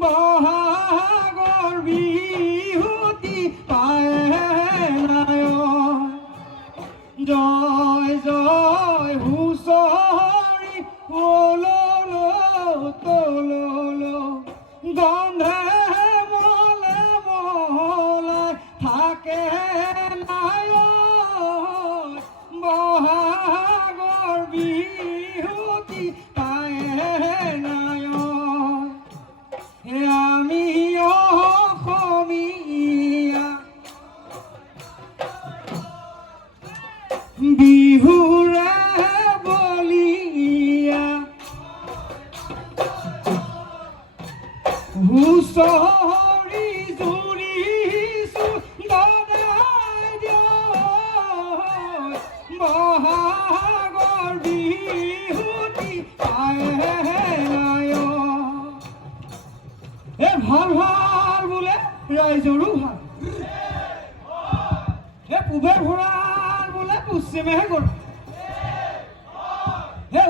বহাগৰ বিহুতি পায় জয় জয় হুঁচৰি গন্ধে মলে মলাই থাকে নাই বহাগৰ বিহুতি পায় নাই আমি অসমীয়া বিহুৰে বলিয়া হুঁচৰি জুৰিছো দদাই বহাগৰ বিহুতি পায় নাই ভাল ভাল বোলে ৰাইজৰো ভাল পূবে ভঁৰাল বোলে পশ্চিমেহে গৰু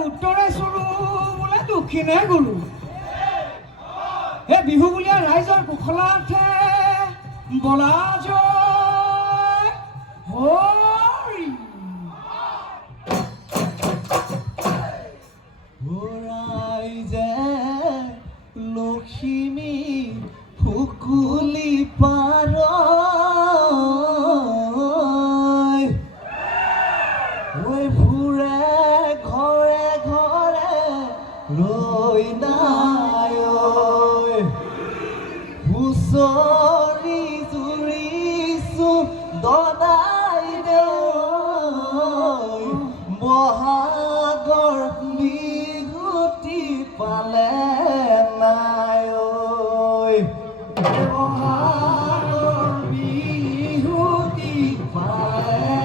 উত্তৰে চৰু বোলে দক্ষিণে গৰু বিহু বুলিয়া ৰাইজৰ কুশলাৰ্থে বলা জয় হৰি ৰাইজে লখিমী ফুকুলি পাৰ ফুৰে ঘৰে ঘৰে ৰৈ নাই হুঁচৰি জুৰিছো দদাই বহাগৰ বিহুতি পালে নাই বহাগৰ বিহুতি পালে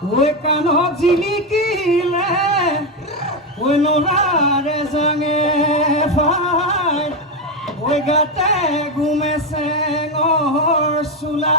ঐ কাণত জিলিকিলে ঐ নৰাৰে জাঙে ফাই ঐ গাতে গুমে চেঙৰ চোলা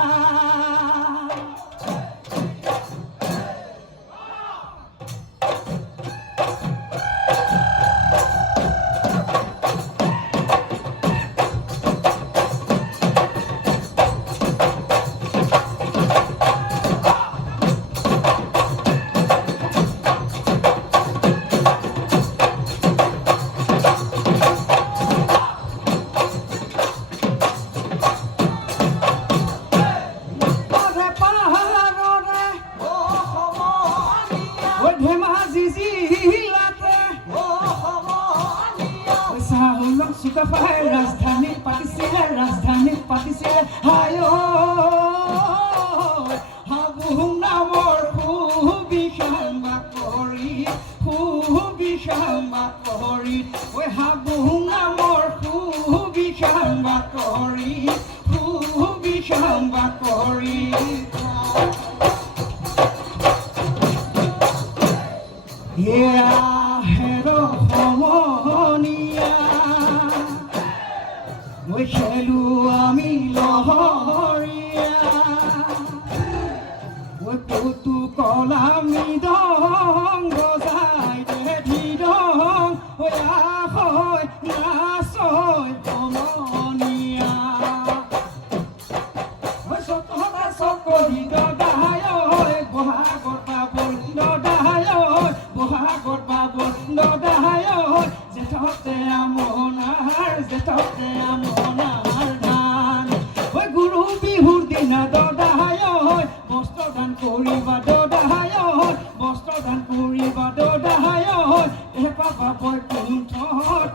ৰাজধানী পাতিছিলে হায় হাবুং নামৰ সুবিশাল বাকৰি ঐ হাবুং নামৰ সুবিশাল বাকৰি হেৰ সমনীয়া ঐ খেলো আমি লহৰীয়া ঐ কৌতু কলা মৃদং বজাই দে ধিদং ঐ আহৈ নাচৈ সমনীয়া ঐ চকলা চকলি দদায় বহাগত পাবন দদায় বহাগত পাবন দদায় জেঠতে আমনাৰ ধান ঐ গুৰু বিহুৰ দিনা দদায় বস্ত্ৰ দান কৰিবা দদায়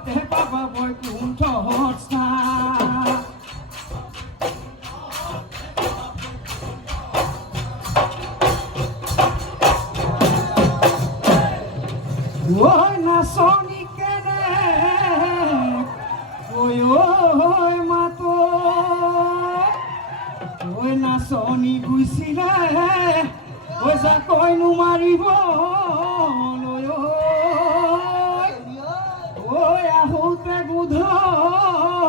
তেহে পাবা বৈকুণ্ঠত স্থান ঐ নাচনি কেনে ঐ মাতো ঐ নাচনি গুচিলে ঐ জাকৈনো মাৰিব ঐ আহোঁতে গধূলি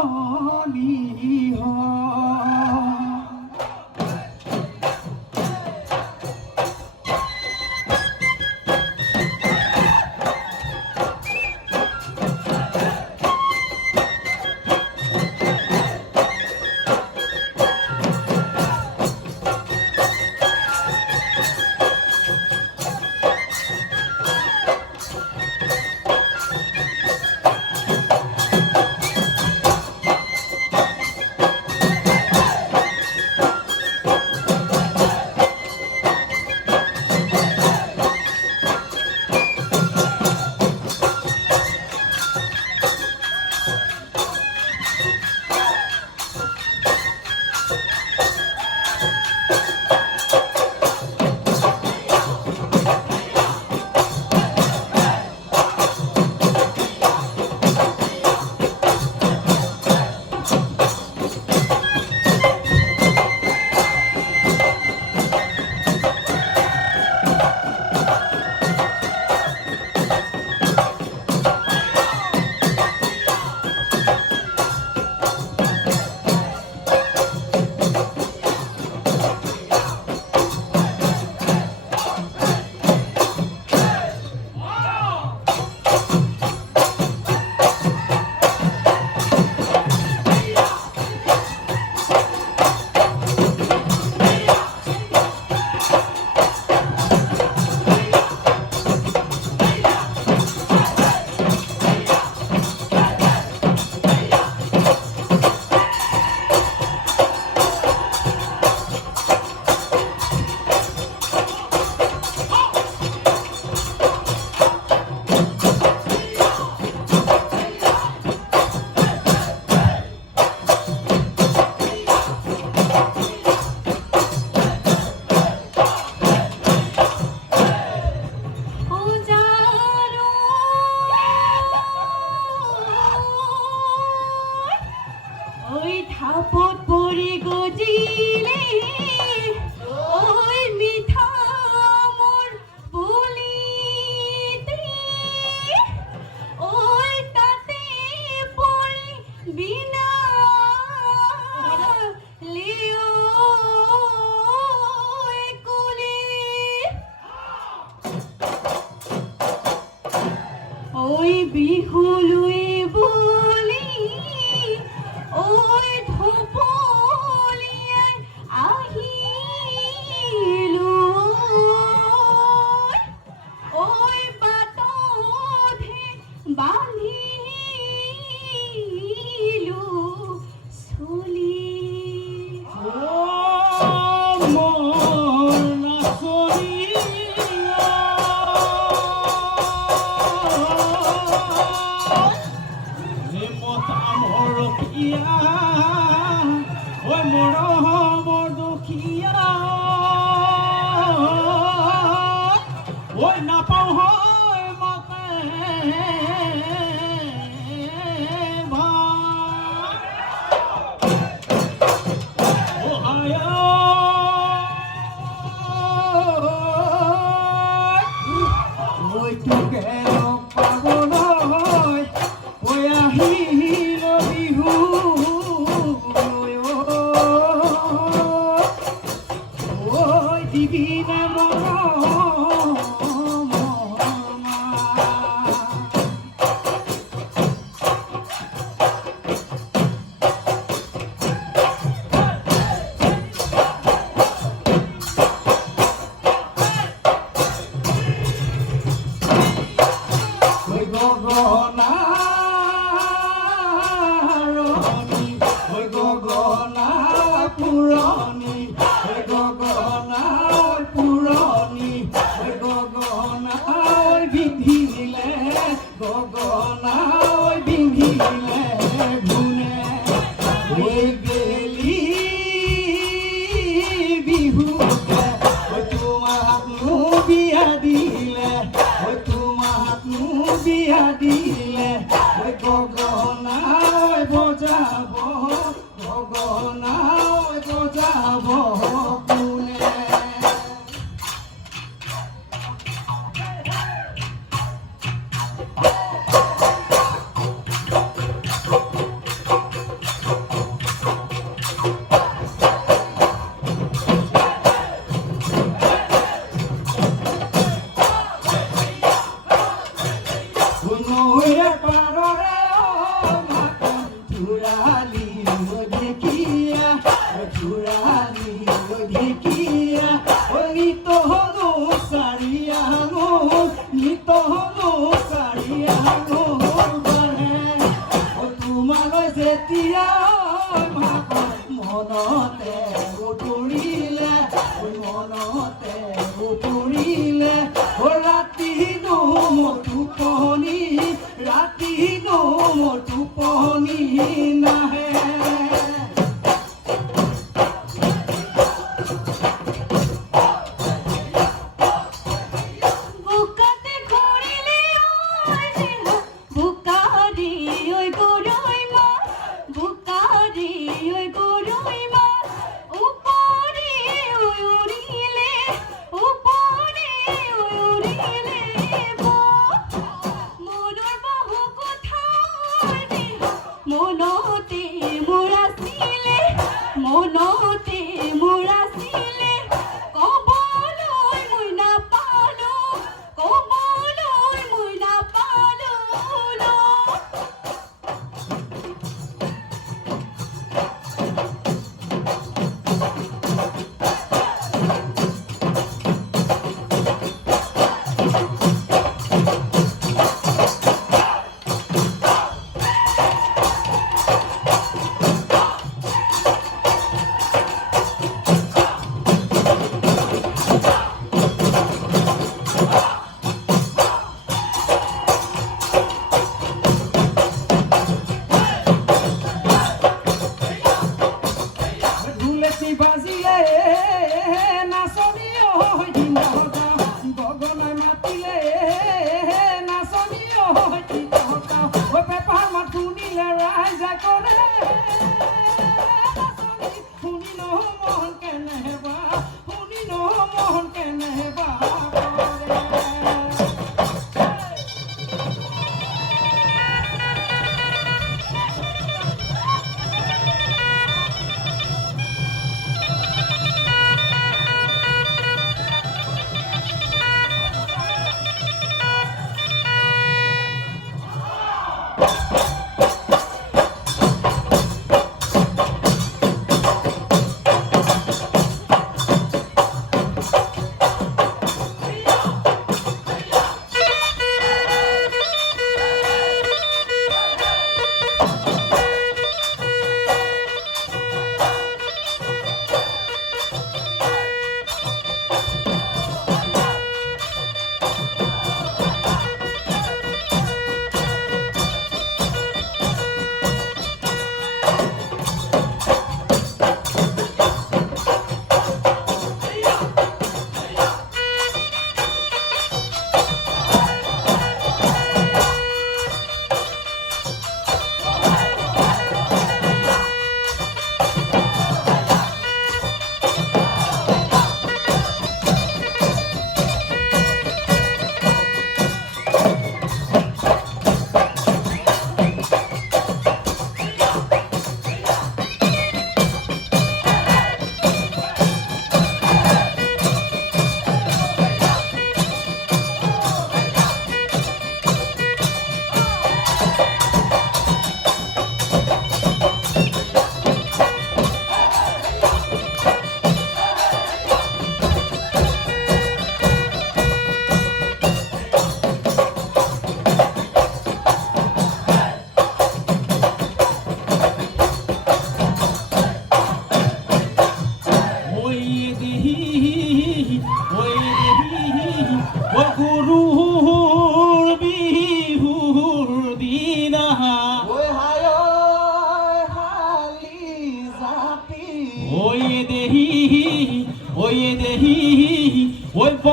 ঐ বিহুলৈ বুলি ঐ ঢপলিয়াই আহিলো ঐ বাটতহে বান্ধিলো চলি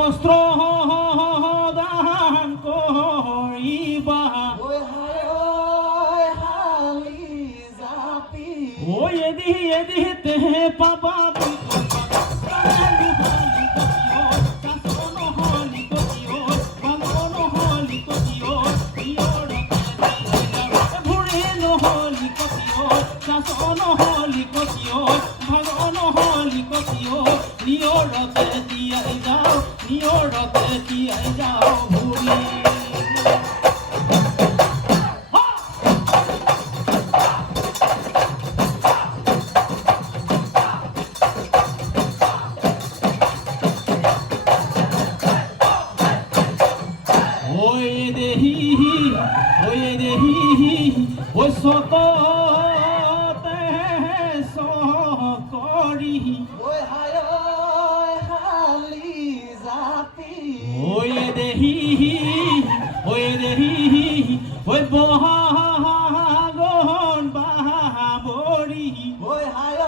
বস্ত্ৰ দান কৰিবা ঐ হায় হালি জাপি ঐ এদি তেহে পাবা ঐ সততে সকৰি ঐ হায় হালি জাপি ঐ দেহি ঐ বহাগন বাবৰি ঐ হায়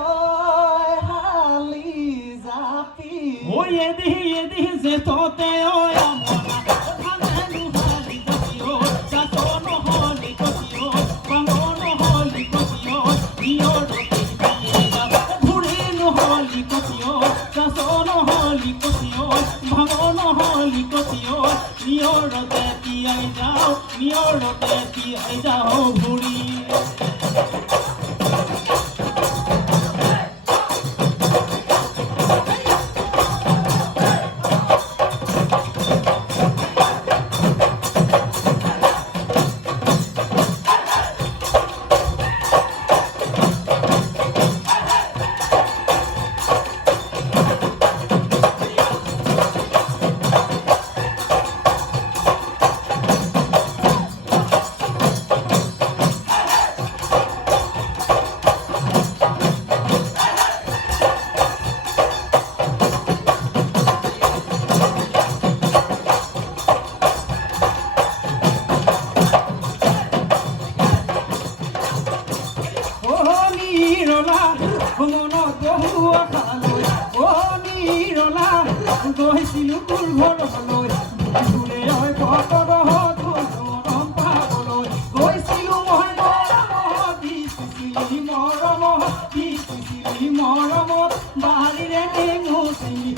হালি জাপি ঐ এদি জেঠতে নিয়ৰতে যাওঁ ঘূৰি গৈছিলো তোৰ ঘৰলৈ তোৰে হয় ভকতহ তোৰ মৰম পাবলৈ গৈছিলো মই দিছিলি মৰমত বাৰীৰে টেঙু চিঙি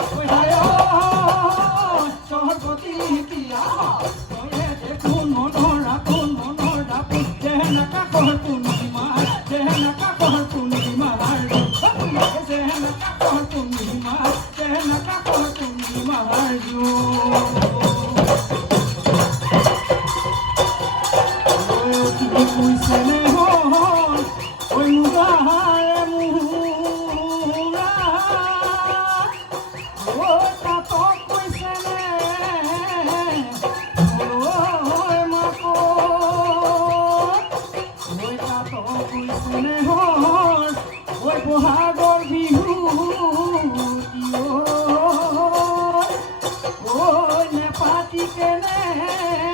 চহৰপতি এতিয়া তয়ে দেখোন মনৰ আপোন যেন আকাশৰ পূৰ্ণিমাৰ যেন আকাশৰ পূৰ্ণিমাৰ যেন আকাশৰ পূৰ্ণিমাৰ যেন আকাশৰ পূৰ্ণিমাৰ কৈছেনে হ'ল ঐ মুগাৰে মুৰা ঐ তাতক কৈছেনে ঐ মাক ঐ তাতক কৈছেনে হ'ল ঐ বহাগৰ বিহু ঐ নেপাতি কেনে